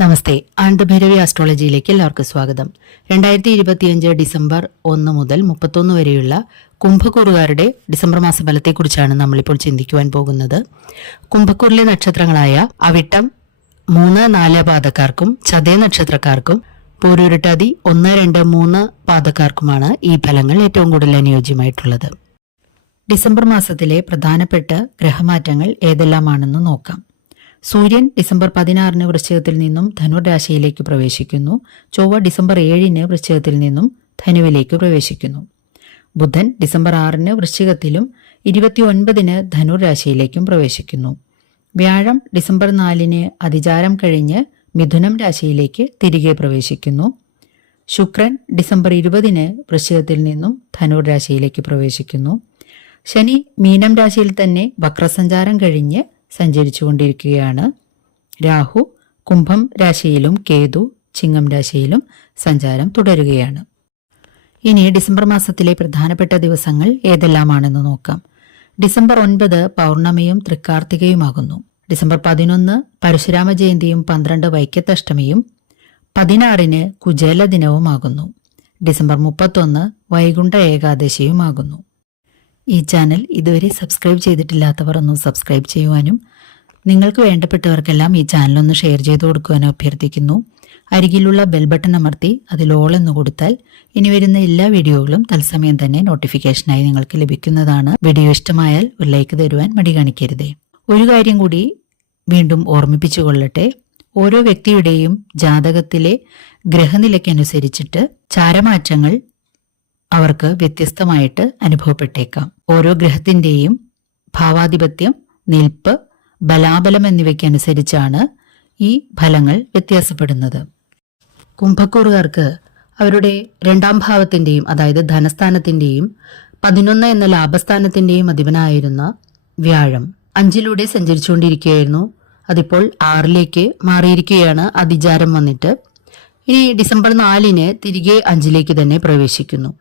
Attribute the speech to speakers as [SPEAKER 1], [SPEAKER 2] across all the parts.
[SPEAKER 1] നമസ്തേ. ആനന്ദഭൈരവി ആസ്ട്രോളജിയിലേക്ക് എല്ലാവർക്കും സ്വാഗതം. രണ്ടായിരത്തി ഇരുപത്തിയഞ്ച് ഡിസംബർ ഒന്ന് മുതൽ മുപ്പത്തൊന്ന് വരെയുള്ള കുംഭക്കൂറുകാരുടെ ഡിസംബർ മാസ ഫലത്തെക്കുറിച്ചാണ് നമ്മളിപ്പോൾ ചിന്തിക്കുവാൻ പോകുന്നത്. കുംഭക്കൂറിലെ നക്ഷത്രങ്ങളായ അവിട്ടം മൂന്ന് നാല് പാദക്കാർക്കും ചതയ നക്ഷത്രക്കാർക്കും പൂരുരുട്ടാതി ഒന്ന് രണ്ട് മൂന്ന് പാദക്കാർക്കുമാണ് ഈ ഫലങ്ങൾ ഏറ്റവും കൂടുതൽ അനുയോജ്യമായിട്ടുള്ളത്. ഡിസംബർ മാസത്തിലെ പ്രധാനപ്പെട്ട ഗ്രഹമാറ്റങ്ങൾ ഏതെല്ലാമാണെന്ന് നോക്കാം. സൂര്യൻ ഡിസംബർ പതിനാറിന് വൃശ്ചികത്തിൽ നിന്നും ധനുരാശിയിലേക്ക് പ്രവേശിക്കുന്നു. ചൊവ്വ ഡിസംബർ ഏഴിന് വൃശ്ചികത്തിൽ നിന്നും ധനുവിലേക്ക് പ്രവേശിക്കുന്നു. ബുധൻ ഡിസംബർ ആറിന് വൃശ്ചികത്തിലും ഇരുപത്തിയൊൻപതിന് ധനുരാശിയിലേക്കും പ്രവേശിക്കുന്നു. വ്യാഴം ഡിസംബർ നാലിന് അതിചാരം കഴിഞ്ഞ് മിഥുനം രാശിയിലേക്ക് തിരികെ പ്രവേശിക്കുന്നു. ശുക്രൻ ഡിസംബർ ഇരുപതിന് വൃശ്ചികത്തിൽ നിന്നും ധനുർ രാശിയിലേക്ക് പ്രവേശിക്കുന്നു. ശനി മീനം രാശിയിൽ തന്നെ വക്രസഞ്ചാരം കഴിഞ്ഞ് സഞ്ചരിച്ചുകൊണ്ടിരിക്കുകയാണ്. രാഹു കുംഭം രാശിയിലും കേതു ചിങ്ങം രാശിയിലും സഞ്ചാരം തുടരുകയാണ്. ഇനി ഡിസംബർ മാസത്തിലെ പ്രധാനപ്പെട്ട ദിവസങ്ങൾ ഏതെല്ലാമാണെന്ന് നോക്കാം. ഡിസംബർ ഒൻപത് പൗർണമിയും തൃക്കാർത്തികയുമാകുന്നു. ഡിസംബർ പതിനൊന്ന് പരശുരാമ ജയന്തിയും പന്ത്രണ്ട് വൈക്കത്തഷ്ടമിയും പതിനാറിന് കുചേല ദിനവുമാകുന്നു. ഡിസംബർ മുപ്പത്തൊന്ന് വൈകുണ്ഠ ഏകാദശിയുമാകുന്നു. ഈ ചാനൽ ഇതുവരെ സബ്സ്ക്രൈബ് ചെയ്തിട്ടില്ലാത്തവർ ഒന്ന് സബ്സ്ക്രൈബ് ചെയ്യുവാനും നിങ്ങൾക്ക് വേണ്ടപ്പെട്ടവർക്കെല്ലാം ഈ ചാനൽ ഒന്ന് ഷെയർ ചെയ്തു കൊടുക്കുവാനും അഭ്യർത്ഥിക്കുന്നു. അരികിലുള്ള ബെൽ ബട്ടൺ അമർത്തി അതിൽ ഓൾ എന്ന് കൊടുത്താൽ ഇനി വരുന്ന എല്ലാ വീഡിയോകളും തത്സമയം തന്നെ നോട്ടിഫിക്കേഷനായി നിങ്ങൾക്ക് ലഭിക്കുന്നതാണ്. വീഡിയോ ഇഷ്ടമായാൽ ഒരു ലൈക്ക് തരുവാൻ മടി കാണിക്കരുതേ. ഒരു കാര്യം കൂടി വീണ്ടും ഓർമ്മിപ്പിച്ചു കൊള്ളട്ടെ. ഓരോ വ്യക്തിയുടെയും ജാതകത്തിലെ ഗ്രഹനിലയ്ക്കനുസരിച്ചിട്ട് ചാരമാറ്റങ്ങൾ അവർക്ക് വ്യത്യസ്തമായിട്ട് അനുഭവപ്പെട്ടേക്കാം. ഓരോ ഗ്രഹത്തിന്റെയും ഭാവാധിപത്യം നിൽപ്പ് ബലാബലം എന്നിവയ്ക്കനുസരിച്ചാണ് ഈ ഫലങ്ങൾ വ്യത്യാസപ്പെടുന്നത്. കുംഭക്കൂറുകാർക്ക് അവരുടെ രണ്ടാം ഭാവത്തിന്റെയും അതായത് ധനസ്ഥാനത്തിന്റെയും പതിനൊന്ന് എന്ന ലാഭസ്ഥാനത്തിന്റെയും അധിപനായിരുന്ന വ്യാഴം അഞ്ചിലൂടെ സഞ്ചരിച്ചുകൊണ്ടിരിക്കുകയായിരുന്നു. അതിപ്പോൾ ആറിലേക്ക് മാറിയിരിക്കുകയാണ് അതിചാരം വന്നിട്ട്. ഇനി ഡിസംബർ നാലിന് തിരികെ അഞ്ചിലേക്ക് തന്നെ പ്രവേശിക്കുന്നു.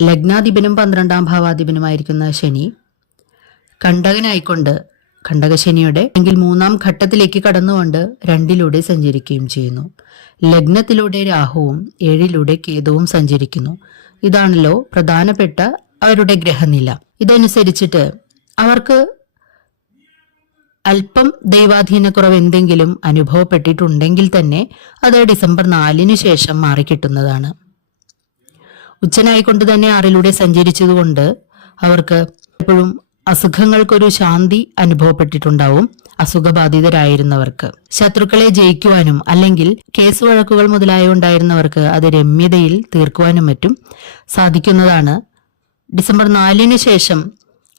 [SPEAKER 1] ലഗ്നാധിപനും പന്ത്രണ്ടാം ഭാവാധിപനുമായിരിക്കുന്ന ശനി കണ്ടകനായിക്കൊണ്ട് കണ്ടകശനിയുടെ എങ്കിൽ മൂന്നാം ഘട്ടത്തിലേക്ക് കടന്നുകൊണ്ട് രണ്ടിലൂടെ സഞ്ചരിക്കുകയും ചെയ്യുന്നു. ലഗ്നത്തിലൂടെ രാഹുവും ഏഴിലൂടെ കേതുവും സഞ്ചരിക്കുന്നു. ഇതാണല്ലോ പ്രധാനപ്പെട്ട അവരുടെ ഗ്രഹനില. ഇതനുസരിച്ചിട്ട് അവർക്ക് അല്പം ദൈവാധീനക്കുറവ് എന്തെങ്കിലും അനുഭവപ്പെട്ടിട്ടുണ്ടെങ്കിൽ തന്നെ അത് ഡിസംബർ നാലിന് ശേഷം മാറിക്കിട്ടുന്നതാണ്. ഉച്ചനായിക്കൊണ്ട് തന്നെ ആറിലൂടെ സഞ്ചരിച്ചതുകൊണ്ട് അവർക്ക് എപ്പോഴും അസുഖങ്ങൾക്കൊരു ശാന്തി അനുഭവപ്പെട്ടിട്ടുണ്ടാവും. അസുഖബാധിതരായിരുന്നവർക്ക്. ശത്രുക്കളെ ജയിക്കുവാനും അല്ലെങ്കിൽ കേസ് വഴക്കുകൾ മുതലായ ഉണ്ടായിരുന്നവർക്ക് അത് രമ്യതയിൽ തീർക്കുവാനും മറ്റും സാധിക്കുന്നതാണ്. ഡിസംബർ നാലിന് ശേഷം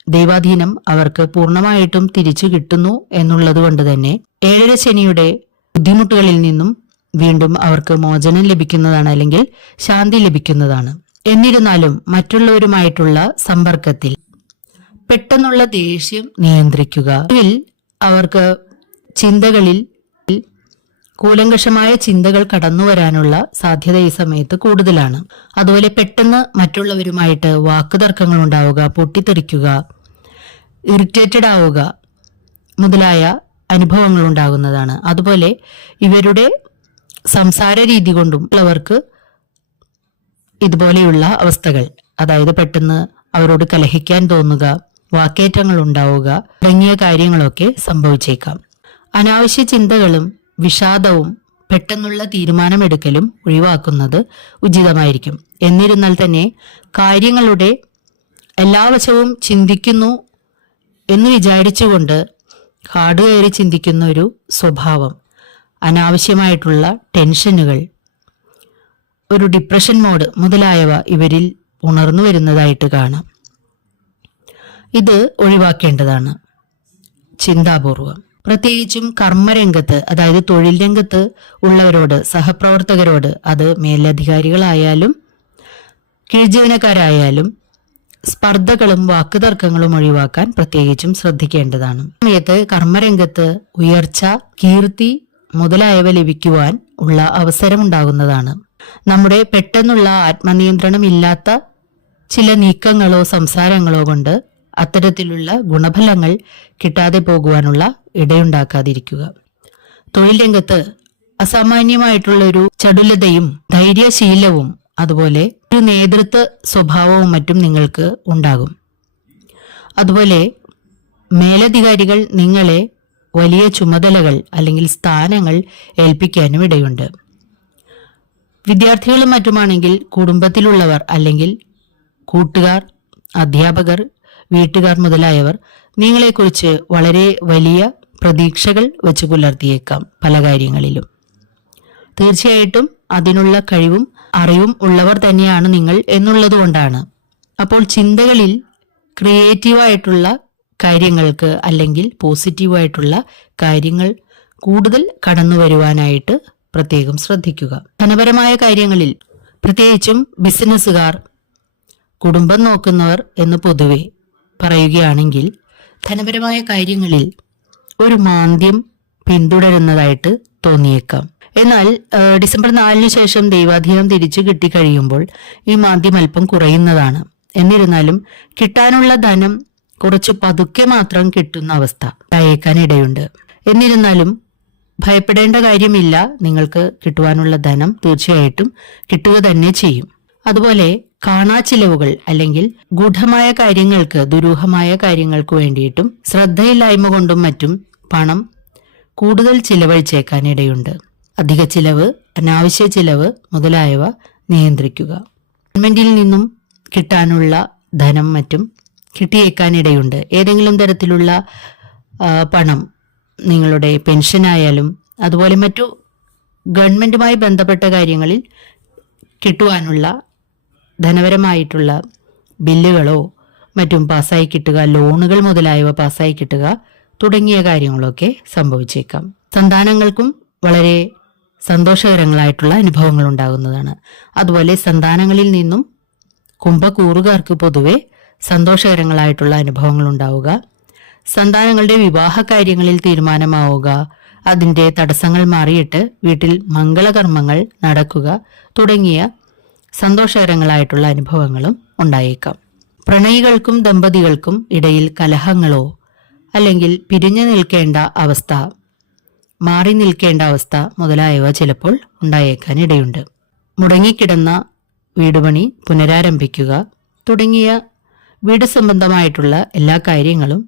[SPEAKER 1] ദൈവാധീനം അവർക്ക് പൂർണമായിട്ടും തിരിച്ചു കിട്ടുന്നു എന്നുള്ളത് കൊണ്ട് തന്നെ ഏഴര ശനിയുടെ ബുദ്ധിമുട്ടുകളിൽ നിന്നും വീണ്ടും അവർക്ക് മോചനം ലഭിക്കുന്നതാണ് അല്ലെങ്കിൽ ശാന്തി ലഭിക്കുന്നതാണ്. എന്നിരുന്നാലും മറ്റുള്ളവരുമായിട്ടുള്ള സമ്പർക്കത്തിൽ പെട്ടെന്നുള്ള ദേഷ്യം നിയന്ത്രിക്കുക. അവർക്ക് ചിന്തകളിൽ കൂലങ്കഷമായ ചിന്തകൾ കടന്നു വരാനുള്ള സാധ്യത ഈ സമയത്ത് കൂടുതലാണ്. അതുപോലെ പെട്ടെന്ന് മറ്റുള്ളവരുമായിട്ട് വാക്കുതർക്കങ്ങൾ ഉണ്ടാവുക പൊട്ടിത്തെറിക്കുക ഇറിറ്റേറ്റഡ് ആവുക മുതലായ അനുഭവങ്ങൾ ഉണ്ടാകുന്നതാണ്. അതുപോലെ ഇവരുടെ സംസാര രീതി കൊണ്ടും ഉള്ളവർക്ക് ഇതുപോലെയുള്ള അവസ്ഥകൾ. അതായത് പെട്ടെന്ന് അവരോട് കലഹിക്കാൻ തോന്നുക വാക്കേറ്റങ്ങൾ ഉണ്ടാവുക തുടങ്ങിയ കാര്യങ്ങളൊക്കെ സംഭവിച്ചേക്കാം. അനാവശ്യ ചിന്തകളും വിഷാദവും പെട്ടെന്നുള്ള തീരുമാനമെടുക്കലും ഒഴിവാക്കുന്നത് ഉചിതമായിരിക്കും. എന്നിരുന്നാൽ തന്നെ കാര്യങ്ങളുടെ എല്ലാ വശവും ചിന്തിക്കുന്നു എന്ന് വിചാരിച്ചുകൊണ്ട് ഹാർഡ് കയറി ചിന്തിക്കുന്ന ഒരു സ്വഭാവം അനാവശ്യമായിട്ടുള്ള ടെൻഷനുകൾ ഒരു ഡിപ്രഷൻ മോഡ് മുതലായവ ഇവരിൽ ഉണർന്നു വരുന്നതായിട്ട് കാണാം. ഇത് ഒഴിവാക്കേണ്ടതാണ്. ചിന്താപൂർവം. പ്രത്യേകിച്ചും കർമ്മരംഗത്ത് അതായത് തൊഴിൽ രംഗത്ത് ഉള്ളവരോട് സഹപ്രവർത്തകരോട് അത് മേലധികാരികളായാലും കീഴ്ജീവനക്കാരായാലും സ്പർദ്ധകളും വാക്കുതർക്കങ്ങളും ഒഴിവാക്കാൻ പ്രത്യേകിച്ചും ശ്രദ്ധിക്കേണ്ടതാണ്. സമയത്ത് കർമ്മരംഗത്ത് ഉയർച്ച കീർത്തി മുതലായവ ലഭിക്കുവാൻ ഉള്ള അവസരമുണ്ടാകുന്നതാണ്. നമ്മുടെ പെട്ടെന്നുള്ള ആത്മനിയന്ത്രണം ഇല്ലാത്ത ചില നീക്കങ്ങളോ സംസാരങ്ങളോ കൊണ്ട് അത്തരത്തിലുള്ള ഗുണഫലങ്ങൾ കിട്ടാതെ പോകുവാനുള്ള ഇടയുണ്ടാക്കാതിരിക്കുക. തൊഴിൽ രംഗത്ത് അസാമാന്യമായിട്ടുള്ള ഒരു ചടുലതയും ധൈര്യശീലവും അതുപോലെ ഒരു നേതൃത്വ സ്വഭാവവും മറ്റും നിങ്ങൾക്ക് ഉണ്ടാകും. അതുപോലെ മേലധികാരികൾ നിങ്ങളെ വലിയ ചുമതലകൾ അല്ലെങ്കിൽ സ്ഥാനങ്ങൾ ഏൽപ്പിക്കാനും ഇടയുണ്ട്. വിദ്യാർത്ഥികളും മറ്റുമാണെങ്കിൽ കുടുംബത്തിലുള്ളവർ അല്ലെങ്കിൽ കൂട്ടുകാർ അധ്യാപകർ വീട്ടുകാർ മുതലായവർ നിങ്ങളെക്കുറിച്ച് വളരെ വലിയ പ്രതീക്ഷകൾ വെച്ച് പുലർത്തിയേക്കാം പല കാര്യങ്ങളിലും. തീർച്ചയായിട്ടും അതിനുള്ള കഴിവും അറിവും ഉള്ളവർ തന്നെയാണ് നിങ്ങൾ എന്നുള്ളതുകൊണ്ടാണ് അപ്പോൾ ചിന്തകളിൽ ക്രിയേറ്റീവായിട്ടുള്ള കാര്യങ്ങൾക്ക് അല്ലെങ്കിൽ പോസിറ്റീവായിട്ടുള്ള കാര്യങ്ങൾ കൂടുതൽ കടന്നു വരുവാനായിട്ട് പ്രത്യേകം ശ്രദ്ധിക്കുക. ധനപരമായ കാര്യങ്ങളിൽ പ്രത്യേകിച്ചും ബിസിനസ്സുകാർ കുടുംബം നോക്കുന്നവർ എന്ന് പൊതുവെ പറയുകയാണെങ്കിൽ ധനപരമായ കാര്യങ്ങളിൽ ഒരു മാന്ദ്യം പിന്തുടരുന്നതായിട്ട് തോന്നിയേക്കാം. എന്നാൽ ഡിസംബർ നാലിന് ശേഷം ദൈവാധീനം തിരിച്ചു കിട്ടിക്കഴിയുമ്പോൾ ഈ മാന്ദ്യം അല്പം കുറയുന്നതാണ്. എന്നിരുന്നാലും കിട്ടാനുള്ള ധനം കുറച്ച് പതുക്കെ മാത്രം കിട്ടുന്ന അവസ്ഥ ഉണ്ടായേക്കാൻ ഇടയുണ്ട് എന്നിരുന്നാലും ഭയപ്പെടേണ്ട കാര്യമില്ല. നിങ്ങൾക്ക് കിട്ടുവാനുള്ള ധനം തീർച്ചയായിട്ടും കിട്ടുക തന്നെ ചെയ്യും. അതുപോലെ കാണാ ചിലവുകൾ അല്ലെങ്കിൽ ഗൂഢമായ കാര്യങ്ങൾക്ക് ദുരൂഹമായ കാര്യങ്ങൾക്ക് വേണ്ടിയിട്ടും ശ്രദ്ധയില്ലായ്മ കൊണ്ടും മറ്റും പണം കൂടുതൽ ചിലവഴിച്ചേക്കാൻ ഇടയുണ്ട്. അധിക ചിലവ് അനാവശ്യ ചിലവ് മുതലായവ നിയന്ത്രിക്കുക. ഗവൺമെന്റിൽ നിന്നും കിട്ടാനുള്ള ധനം മറ്റും കിട്ടിയേക്കാനിടയുണ്ട് ഏതെങ്കിലും തരത്തിലുള്ള പണം നിങ്ങളുടെ പെൻഷനായാലും അതുപോലെ മറ്റു ഗവൺമെന്റുമായി ബന്ധപ്പെട്ട കാര്യങ്ങളിൽ കിട്ടുവാനുള്ള ധനപരമായിട്ടുള്ള ബില്ലുകളോ മറ്റും പാസ്സായി കിട്ടുക ലോണുകൾ മുതലായവ പാസ്സായി കിട്ടുക തുടങ്ങിയ കാര്യങ്ങളൊക്കെ സംഭവിച്ചേക്കാം. സന്താനങ്ങൾക്കും വളരെ സന്തോഷകരങ്ങളായിട്ടുള്ള അനുഭവങ്ങൾ ഉണ്ടാകുന്നതാണ്. അതുപോലെ സന്താനങ്ങളിൽ നിന്നും കുംഭക്കൂറുകാർക്ക് പൊതുവെ സന്തോഷകരങ്ങളായിട്ടുള്ള അനുഭവങ്ങൾ ഉണ്ടാവുക സന്താനങ്ങളുടെ വിവാഹ കാര്യങ്ങളിൽ തീരുമാനമാവുക. അതിന്റെ തടസ്സങ്ങൾ മാറിയിട്ട് വീട്ടിൽ മംഗളകർമ്മങ്ങൾ നടക്കുക തുടങ്ങിയ സന്തോഷകരങ്ങളായിട്ടുള്ള അനുഭവങ്ങളും ഉണ്ടായേക്കാം. പ്രണയികൾക്കും ദമ്പതികൾക്കും ഇടയിൽ കലഹങ്ങളോ അല്ലെങ്കിൽ പിരിഞ്ഞു നിൽക്കേണ്ട അവസ്ഥ മാറി നിൽക്കേണ്ട അവസ്ഥ മുതലായവ ചിലപ്പോൾ ഉണ്ടായേക്കാൻ ഇടയുണ്ട് മുടങ്ങിക്കിടന്ന വീടുപണി പുനരാരംഭിക്കുക തുടങ്ങിയ വീട് സംബന്ധമായിട്ടുള്ള എല്ലാ കാര്യങ്ങളും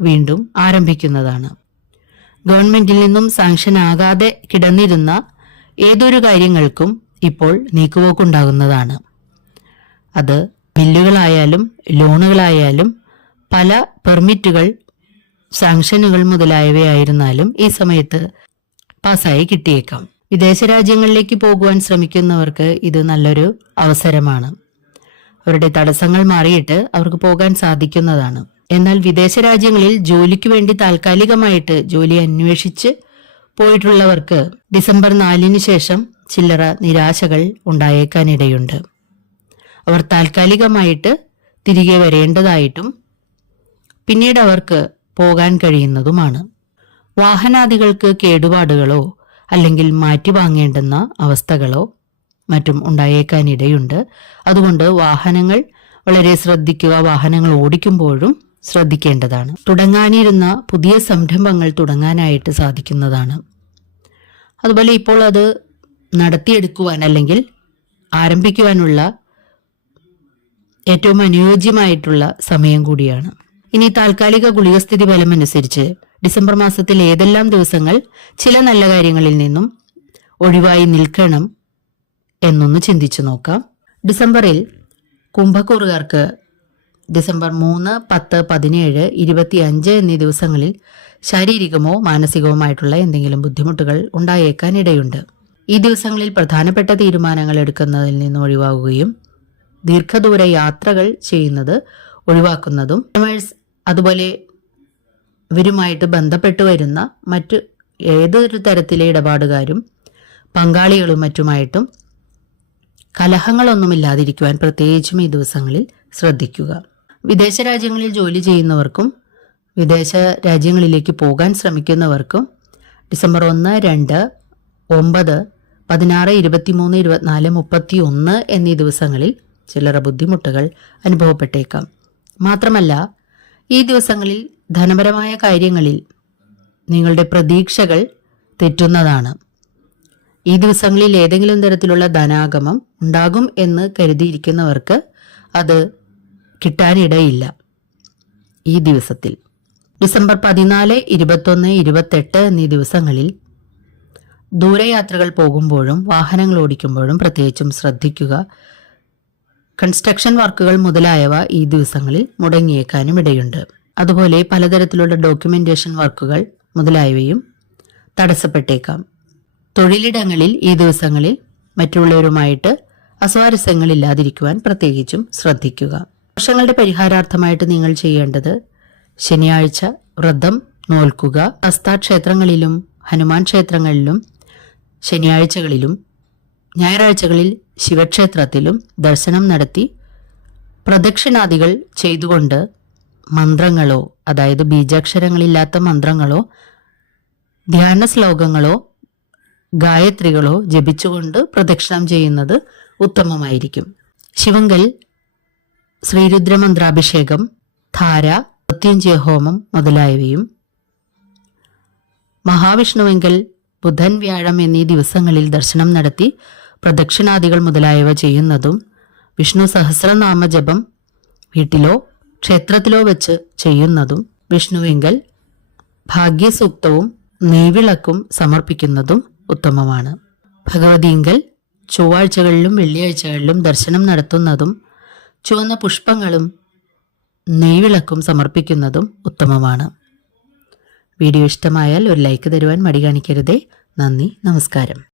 [SPEAKER 1] വീണ്ടും ആരംഭിക്കുന്നതാണ്. ഗവൺമെന്റിൽ നിന്നും സാങ്ഷൻ ആകാതെ കിടന്നിരുന്ന ഏതൊരു കാര്യങ്ങൾക്കും ഇപ്പോൾ നീക്കുപോക്കുണ്ടാകുന്നതാണ്. അത് ബില്ലുകളായാലും ലോണുകളായാലും പല പെർമിറ്റുകൾ സാങ്ഷനുകൾ മുതലായവയായിരുന്നാലും ഈ സമയത്ത് പാസ്സായി കിട്ടിയേക്കാം. വിദേശ രാജ്യങ്ങളിലേക്ക് പോകുവാൻ ശ്രമിക്കുന്നവർക്ക് ഇത് നല്ലൊരു അവസരമാണ്. അവരുടെ തടസ്സങ്ങൾ മാറിയിട്ട് അവർക്ക് പോകാൻ സാധിക്കുന്നതാണ്. എന്നാൽ വിദേശ രാജ്യങ്ങളിൽ ജോലിക്ക് വേണ്ടി താൽക്കാലികമായിട്ട് ജോലി അന്വേഷിച്ച് പോയിട്ടുള്ളവർക്ക് ഡിസംബർ നാലിന് ശേഷം ചില്ലറ നിരാശകൾ ഉണ്ടായേക്കാനിടയുണ്ട്. അവർ താൽക്കാലികമായിട്ട് തിരികെ വരേണ്ടതായിട്ടും പിന്നീട് അവർക്ക് പോകാൻ കഴിയുന്നതുമാണ്. വാഹനാദികൾക്ക് കേടുപാടുകളോ അല്ലെങ്കിൽ മാറ്റി വാങ്ങേണ്ടുന്ന അവസ്ഥകളോ മറ്റും ഉണ്ടായേക്കാനിടയുണ്ട്. അതുകൊണ്ട് വാഹനങ്ങൾ വളരെ ശ്രദ്ധിക്കുക വാഹനങ്ങൾ ഓടിക്കുമ്പോഴും ശ്രദ്ധിക്കേണ്ടതാണ്. തുടങ്ങാനിരുന്ന പുതിയ സംരംഭങ്ങൾ തുടങ്ങാനായിട്ട് സാധിക്കുന്നതാണ്. അതുപോലെ ഇപ്പോൾ അത് നടത്തിയെടുക്കുവാൻ അല്ലെങ്കിൽ ആരംഭിക്കുവാനുള്ള ഏറ്റവും അനുയോജ്യമായിട്ടുള്ള സമയം കൂടിയാണ്. ഇനി താൽക്കാലിക ഗുളികസ്ഥിതി ഫലമനുസരിച്ച് ഡിസംബർ മാസത്തിൽ ഏതെല്ലാം ദിവസങ്ങൾ ചില നല്ല കാര്യങ്ങളിൽ നിന്നും ഒഴിവായി നിൽക്കണം എന്നൊന്ന് ചിന്തിച്ചു നോക്കാം. ഡിസംബറിൽ കുംഭക്കൂറുകാർക്ക് ഡിസംബർ മൂന്ന് പത്ത് പതിനേഴ് ഇരുപത്തി അഞ്ച് എന്നീ ദിവസങ്ങളിൽ ശാരീരികമോ മാനസികവുമായിട്ടുള്ള എന്തെങ്കിലും ബുദ്ധിമുട്ടുകൾ ഉണ്ടായേക്കാൻ ഇടയുണ്ട് ഈ ദിവസങ്ങളിൽ പ്രധാനപ്പെട്ട തീരുമാനങ്ങൾ എടുക്കുന്നതിൽ നിന്ന് ഒഴിവാകുകയും ദീർഘദൂര യാത്രകൾ ചെയ്യുന്നത് ഒഴിവാക്കുന്നതും അതുപോലെ ഇവരുമായിട്ട് ബന്ധപ്പെട്ട് വരുന്ന മറ്റ് ഏതൊരു തരത്തിലെ ഇടപാടുകാരും പങ്കാളികളും മറ്റുമായിട്ടും കലഹങ്ങളൊന്നുമില്ലാതിരിക്കുവാൻ പ്രത്യേകിച്ചും ഈ ദിവസങ്ങളിൽ ശ്രദ്ധിക്കുക. വിദേശ രാജ്യങ്ങളിൽ ജോലി ചെയ്യുന്നവർക്കും വിദേശ രാജ്യങ്ങളിലേക്ക് പോകാൻ ശ്രമിക്കുന്നവർക്കും ഡിസംബർ ഒന്ന് രണ്ട് ഒമ്പത് പതിനാറ് ഇരുപത്തിമൂന്ന് ഇരുപത്തിനാല് മുപ്പത്തി ഒന്ന് എന്നീ ദിവസങ്ങളിൽ ചിലര ബുദ്ധിമുട്ടുകൾ അനുഭവപ്പെട്ടേക്കാം. മാത്രമല്ല ഈ ദിവസങ്ങളിൽ ധനപരമായ കാര്യങ്ങളിൽ നിങ്ങളുടെ പ്രതീക്ഷകൾ തെറ്റുന്നതാണ്. ഈ ദിവസങ്ങളിൽ ഏതെങ്കിലും തരത്തിലുള്ള ധനാഗമം ഉണ്ടാകും എന്ന് കരുതിയിരിക്കുന്നവർക്ക് അത് കിട്ടാനിടയില്ല. ഈ ദിവസത്തിൽ. ഡിസംബർ പതിനാല് ഇരുപത്തൊന്ന് ഇരുപത്തെട്ട് എന്നീ ദിവസങ്ങളിൽ ദൂരയാത്രകൾ പോകുമ്പോഴും വാഹനങ്ങൾ ഓടിക്കുമ്പോഴും പ്രത്യേകിച്ചും ശ്രദ്ധിക്കുക. കൺസ്ട്രക്ഷൻ വർക്കുകൾ മുതലായവ ഈ ദിവസങ്ങളിൽ മുടങ്ങിയേക്കാനും ഇടയുണ്ട്. അതുപോലെ പലതരത്തിലുള്ള ഡോക്യുമെന്റേഷൻ വർക്കുകൾ മുതലായവയും തടസ്സപ്പെട്ടേക്കാം. തൊഴിലിടങ്ങളിൽ ഈ ദിവസങ്ങളിൽ മറ്റുള്ളവരുമായിട്ട് അസ്വാരസ്യങ്ങളില്ലാതിരിക്കുവാൻ പ്രത്യേകിച്ചും ശ്രദ്ധിക്കുക. ദോഷങ്ങളുടെ പരിഹാരാർത്ഥമായിട്ട് നിങ്ങൾ ചെയ്യേണ്ടത് ശനിയാഴ്ച വ്രതം നോൽക്കുക. അസ്താക്ഷേത്രങ്ങളിലും ഹനുമാൻ ക്ഷേത്രങ്ങളിലും ശനിയാഴ്ചകളിലും ഞായറാഴ്ചകളിൽ ശിവക്ഷേത്രത്തിലും ദർശനം നടത്തി പ്രദക്ഷിണാദികൾ ചെയ്തുകൊണ്ട് മന്ത്രങ്ങളോ അതായത് ബീജാക്ഷരങ്ങളില്ലാത്ത മന്ത്രങ്ങളോ ധ്യാന ശ്ലോകങ്ങളോ ഗായത്രികളോ ജപിച്ചുകൊണ്ട് പ്രദക്ഷിണം ചെയ്യുന്നത് ഉത്തമമായിരിക്കും. ശിവങ്കൽ ശ്രീരുദ്രമന്ത്രാഭിഷേകം ധാര മൃത്യുഞ്ജയ ഹോമം മുതലായവയും. മഹാവിഷ്ണുവെങ്കിൽ ബുധൻ വ്യാഴം എന്നീ ദിവസങ്ങളിൽ ദർശനം നടത്തി പ്രദക്ഷിണാദികൾ മുതലായവ ചെയ്യുന്നതും വിഷ്ണു സഹസ്രനാമ ജപം വീട്ടിലോ ക്ഷേത്രത്തിലോ വെച്ച് ചെയ്യുന്നതും വിഷ്ണുവെങ്കിൽ ഭാഗ്യസൂക്തവും നെയ്വിളക്കും സമർപ്പിക്കുന്നതും ഉത്തമമാണ്. ഭഗവതിയെങ്കിൽ ചൊവ്വാഴ്ചകളിലും വെള്ളിയാഴ്ചകളിലും ദർശനം നടത്തുന്നതും ചുവന്ന പുഷ്പങ്ങളും നെയ്വിളക്കും സമർപ്പിക്കുന്നതും ഉത്തമമാണ്. വീഡിയോ ഇഷ്ടമായാൽ ഒരു ലൈക്ക് തരുവാൻ മടി കാണിക്കരുതേ. നന്ദി നമസ്കാരം.